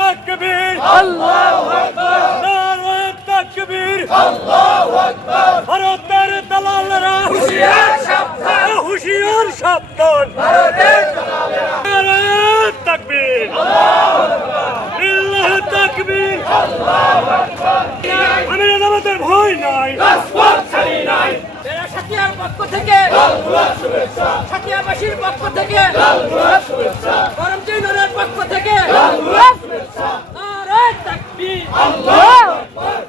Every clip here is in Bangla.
তাকবীর আল্লাহু আকবার নারে তাকবীর আল্লাহু আকবার ভারতের দালালেরা হুঁশিয়ার সাবধান ভারতের দালালেরা নারে তাকবীর আল্লাহু আকবার লিল্লাহি তাকবীর আল্লাহু আকবার আমি আমাদের ভয় নাই রাজপথ ছাড়ি নাই সাথিয়ার পক্ষ থেকে শুভেচ্ছা সাথিয়াবাসীর পক্ষ থেকে শুভেচ্ছা করমচৈনরের পক্ষ থেকে শুভেচ্ছা নারে তাকবীর আল্লাহু আকবার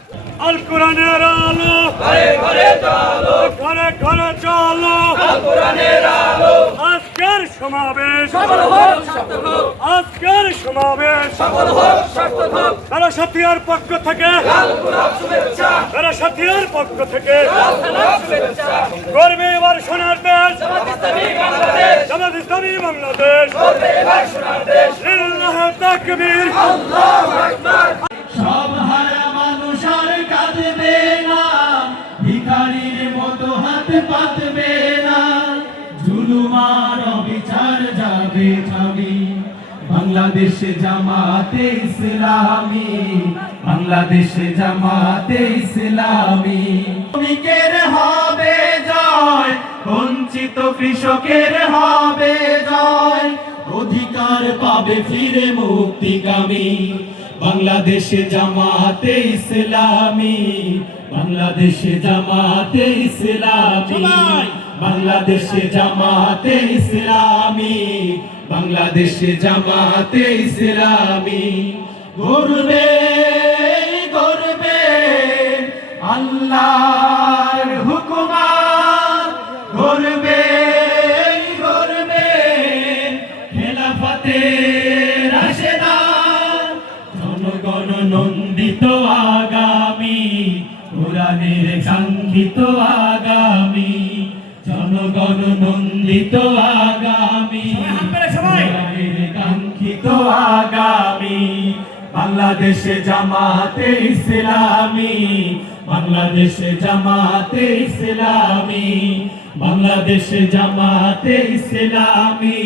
আল কোরআনের আলো ঘরে ঘরে চলো ঘরে ঘরে চলো আল কোরআনের আলো আজকের সমাবেশ সফল হোক সার্থক হোক আজকের সমাবেশ সফল হোক সার্থক হোক তারা সাথিয়ার পক্ষ থেকে লাল গোলাপ শুভেচ্ছা তারা সাথিয়ার পক্ষ থেকে লাল গোলাপ শুভেচ্ছা গর্বে এবার সোনার দেশ জামাত ইসলামী বাংলাদেশ জামাত ইসলামী বাংলাদেশ গর্বে এবার সোনার দেশ লিল্লাহি তাকবীর আল্লাহু আকবার সব হারা মানুষ আর কাঁদবে না, ভিখারির মতো হাত পাতবে না, জুলুম আর অবিচার যাবে যাবে। বাংলাদেশ জামাতে ইসলামী, বাংলাদেশ জামাতে ইসলামী। শ্রমিকের হবে জয়, বঞ্চিত কৃষকের হবে জয়, অধিকার পাবে ফিরে মুক্তিকামী। বাংলাদেশ জামাতে ইসলামী, বাংলাদেশ জামাতে ইসলামী, বাংলাদেশ জামাতে ইসলামী, বাংলাদেশ জামাতে ইসলামী। গর্বে গর্বে আল্লাহর হুকুমাত, গর্বে গর্বে খেলাফতের রাশেদা, জনগণ নন্দিত আগামী, কোরআনের কাঙ্ক্ষিত আগামী, জনগণ নন্দিত আগামী, কোরআনের কাঙ্ক্ষিত আগামী। বাংলাদেশ জামাতে ইসলামী, বাংলাদেশ জামাতে ইসলামী, বাংলাদেশ জামাতে ইসলামী,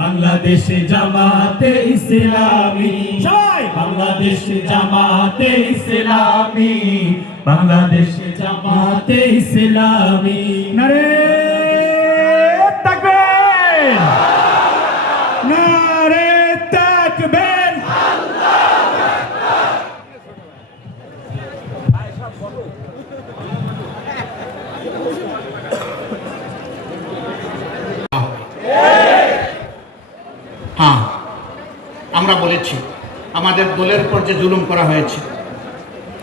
বাংলাদেশ জামাতে ইসলামী, বাংলাদেশ জামাতে ইসলামী, বাংলাদেশ জামাতে ইসলামী। নারে তাকবীর, নারে তাকবীর। হ্যাঁ, আমরা বলেছি আমাদের দলের উপর যে জুলুম করা হয়েছে,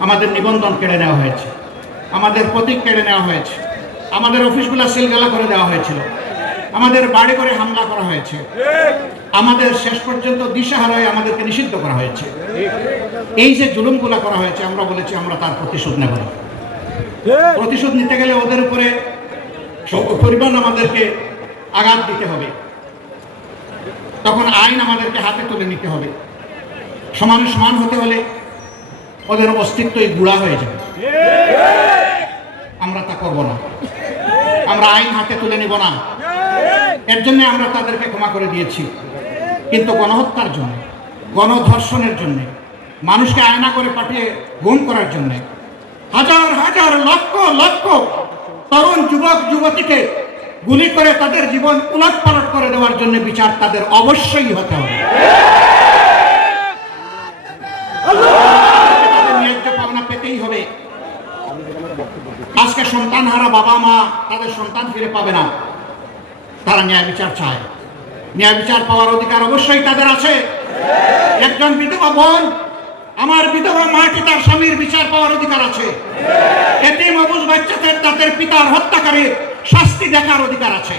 আমাদের নিবন্ধন কেড়ে নেওয়া হয়েছে, আমাদের প্রতীক কেড়ে নেওয়া হয়েছে, আমাদের অফিসগুলো সিলগালা করে দেওয়া হয়েছিল, আমাদের বাড়ি করে হামলা করা হয়েছে, আমাদের শেষ পর্যন্ত দিশাহারা হয়ে আমাদেরকে নিষিদ্ধ করা হয়েছে। এই যে জুলুমগুলো করা হয়েছে, আমরা বলেছি আমরা তার প্রতিশোধ নেব না। প্রতিশোধ নিতে গেলে ওদের উপরে পরিমাণ আমাদেরকে আঘাত দিতে হবে, তখন আইন আমাদেরকে হাতে তুলে নিতে হবে। সমানে সমান হতে হলে ওদের অস্তিত্বই গুঁড়া হয়ে যাবে। আমরা তা করব না, আমরা আইন হাতে তুলে নিব না। এর জন্য আমরা তাদেরকে ক্ষমা করে দিয়েছি। কিন্তু গণহত্যার জন্য, গণধর্ষণের জন্য, মানুষকে আয়না করে পাঠিয়ে গুম করার জন্য, হাজার হাজার লক্ষ লক্ষ তরুণ যুবক যুবতীকে গুলি করে তাদের জীবন উলটপালট করে দেওয়ার জন্য বিচার তাদের অবশ্যই হতে হবে। ন্যায্য পাওনা পেতেই হবে। আজকে সন্তান হারা বাবা মা তাদের সন্তান ফিরে পাবে না, তারা ন্যায় বিচার চায়। ন্যায় বিচার পাওয়ার অধিকার অবশ্যই তাদের আছে। একজন বিধবা বোন, আমার বিধবা মাটি তার স্বামীর বিচার পাওয়ার অধিকার আছে। এতিম অবুঝ বাচ্চাদের তাদের পিতার হত্যাকারীর শাস্তি দেখার অধিকার আছে।